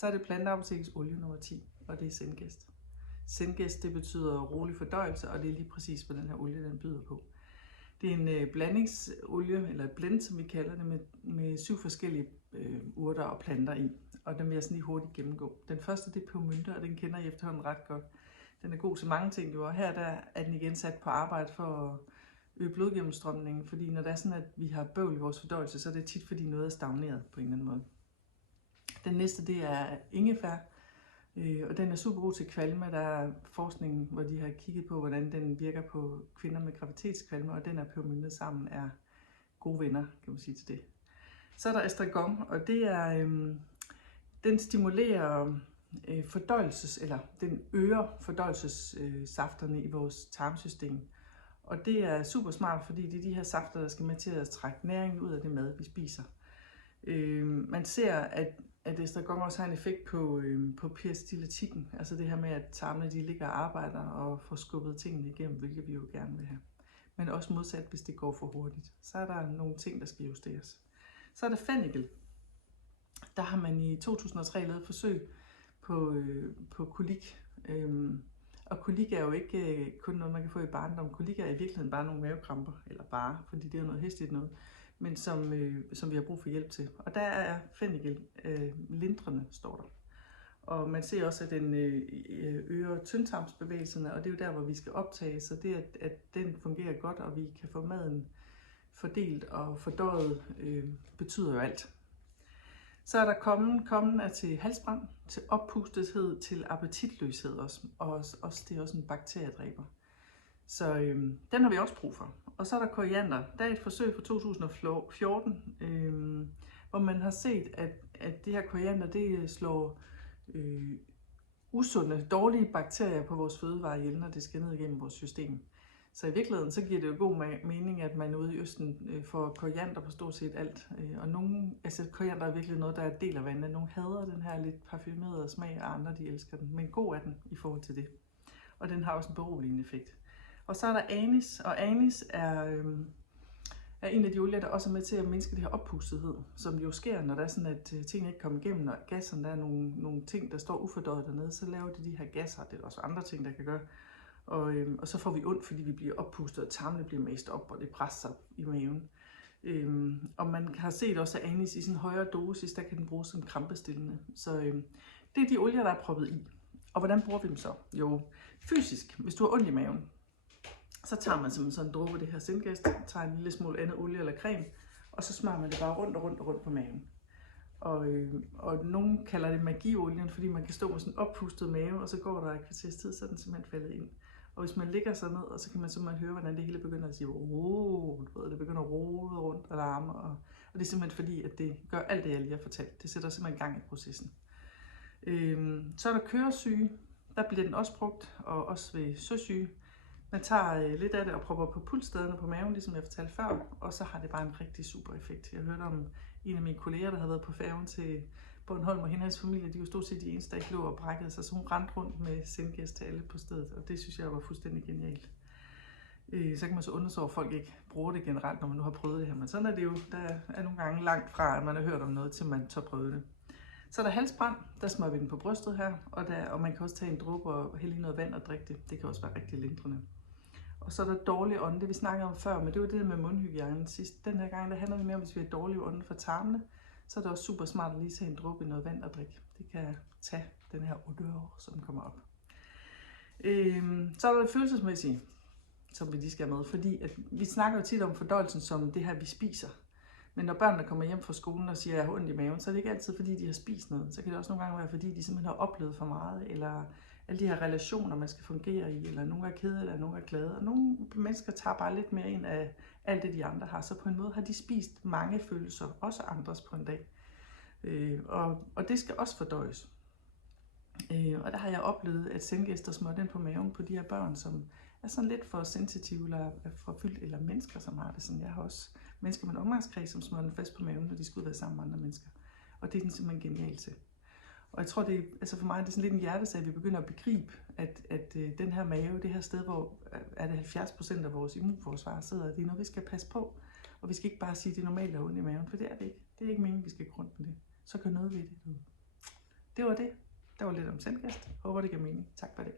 Så er det Planteapotekets olie nummer 10, og det er Zengest. Zengest, det betyder rolig fordøjelse, og det er lige præcis, hvad den her olie den byder på. Det er en blandingsolie, eller et blend, som vi kalder det, med 7 forskellige urter og planter i. Og den vil jeg sådan lige hurtigt gennemgå. Den første, det er pebermynte, og den kender I efterhånden ret godt. Den er god til mange ting, jo, og her der er den igen sat på arbejde for at øge blodgennemstrømningen, fordi når det er sådan, at vi har bøvl i vores fordøjelse, så er det tit, fordi noget er stagneret på en eller anden måde. Den næste, det er ingefær, og den er super god til kvalme. Der er forskning, hvor de har kigget på, hvordan den virker på kvinder med graviditetskvalme, og den er pebermynte sammen er gode venner, kan man sige til det. Så er der astragon, og det er, den stimulerer den øger fordøjelsessafterne i vores tarmsystem. Og det er super smart, fordi det er de her safter, der skal med til at trække næring ud af det mad, vi spiser. Man ser, at astragon også har en effekt på peristaltikken, altså det her med, at tarmene de ligger og arbejder og får skubbet tingene igennem, hvilket vi jo gerne vil have. Men også modsat, hvis det går for hurtigt. Så er der nogle ting, der skal justeres. Så er der fennikel. Der har man i 2003 lavet forsøg på kolik. Og kolik er jo ikke kun noget, man kan få i barndom. Kolik er i virkeligheden bare nogle mavekramper, eller bare, fordi det er noget hæsligt noget, men som vi har brug for hjælp til. Og der er fennikel lindrende, står der. Og man ser også, at den øger tyndtarmsbevægelserne, og det er jo der, hvor vi skal optage, så det, at den fungerer godt, og vi kan få maden fordelt og fordøjet, betyder jo alt. Så er der kommen er til halsbrand, til oppustethed, til appetitløshed også, og også det er også en bakteriedræber. Så den har vi også brug for. Og så er der koriander. Der er et forsøg fra 2014, hvor man har set, at det her koriander, det slår usunde, dårlige bakterier på vores fødevarer ihjel, når det skal ned igennem vores system. Så i virkeligheden, så giver det jo god mening, at man ude i Østen får koriander på stort set alt. Og koriander er virkelig noget, der er del af vandet. Nogle hader den her lidt parfumerede smag, og andre de elsker den. Men god er den i forhold til det. Og den har også en beroligende effekt. Og så er der anis, og anis er en af de olier, der også er med til at mindske det her oppustethed, som jo sker, når der er sådan, at tingene ikke kommer igennem, og gasserne, der er nogle ting, der står ufordøjet dernede, så laver de her gasser, det er også andre ting, der kan gøre. Og så får vi ondt, fordi vi bliver oppustet, og tarmene bliver mast op, og det presser sig i maven. Og man har set også, at anis i sådan en højere dosis, der kan den bruges som krampestillende. Så det er de olier, der er proppet i. Og hvordan bruger vi dem så? Jo, fysisk. Hvis du har ondt i maven, så tager man simpelthen sådan en dråbe af det her Zengest, tager en lille smule andet olie eller creme, og så smører man det bare rundt på maven. Og nogen kalder det magiolien, fordi man kan stå med sådan en oppustet mave, og så går der et kvarters tid, så er den simpelthen faldet ind. Og hvis man ligger sig ned, og så kan man simpelthen høre, hvordan det hele begynder at sige, det begynder at rode rundt og larme. Og det er simpelthen fordi, at det gør alt det, jeg lige har fortalt. Det sætter simpelthen gang i processen. Så er der køresyge. Der bliver den også brugt, og også ved søsyge. Man tager lidt af det og propper på pulsstederne på maven, ligesom jeg fortalte før, og så har det bare en rigtig super effekt. Jeg hørte om en af mine kolleger, der havde været på færgen til Bornholm, og hendes familie, de var stort set de eneste, der ikke lå og brækkede sig, så hun rendte rundt med Zengest til alle på stedet, og det synes jeg var fuldstændig genialt. Så kan man så undre sig over, at folk ikke bruger det generelt, når man nu har prøvet det her, men sådan er det jo. Der er nogle gange langt fra, at man har hørt om noget, til man tør prøve det. Så er der halsbrand, der smører vi den på brystet her, og man kan også tage en dråbe og hælde i noget vand og drikke det. Det kan også være rigtig lindrende. Og så er der dårlig ånde, det vi snakkede om før, men det var det med mundhygiejnen sidst. Den her gang, der handler det mere om, hvis vi har dårlig ånde for tarmene, så er det også super smart at lige tage en dråbe i noget vand og drikke. Det kan tage den her odør, som kommer op. Så er der det følelsesmæssige, som vi lige skal have med, fordi at vi snakker jo tit om fordøjelsen som det her, vi spiser. Men når børnene kommer hjem fra skolen og siger, at jeg har ondt i maven, så er det ikke altid, fordi de har spist noget. Så kan det også nogle gange være, fordi de simpelthen har oplevet for meget, eller alle de her relationer, man skal fungere i, eller nogle er kede, eller nogle er glade. Og nogle mennesker tager bare lidt mere ind af alt det, de andre har. Så på en måde har de spist mange følelser, også andres på en dag. Og det skal også fordøjes. Og der har jeg oplevet, at Zengest smører den på maven på de her børn, som er sådan lidt for sensitive, eller for fyldt, eller mennesker, som har det sådan. Jeg har også mennesker med en omgangskreds, som smører den fast på maven, når de skal ud være sammen med andre mennesker. Og det er den simpelthen genial til. Og jeg tror, for mig det er sådan lidt en hjertesag, at vi begynder at begribe, at den her mave, det her sted, hvor er det 70% af vores immunforsvar sidder, det er noget, vi skal passe på. Og vi skal ikke bare sige, at det er normalt at have ondt i maven, for det er det ikke. Det er ikke meningen, vi skal gå rundt med det. Så gør noget ved det. det var det. Der var lidt om selvkast. Håber, det giver mening. Tak for det.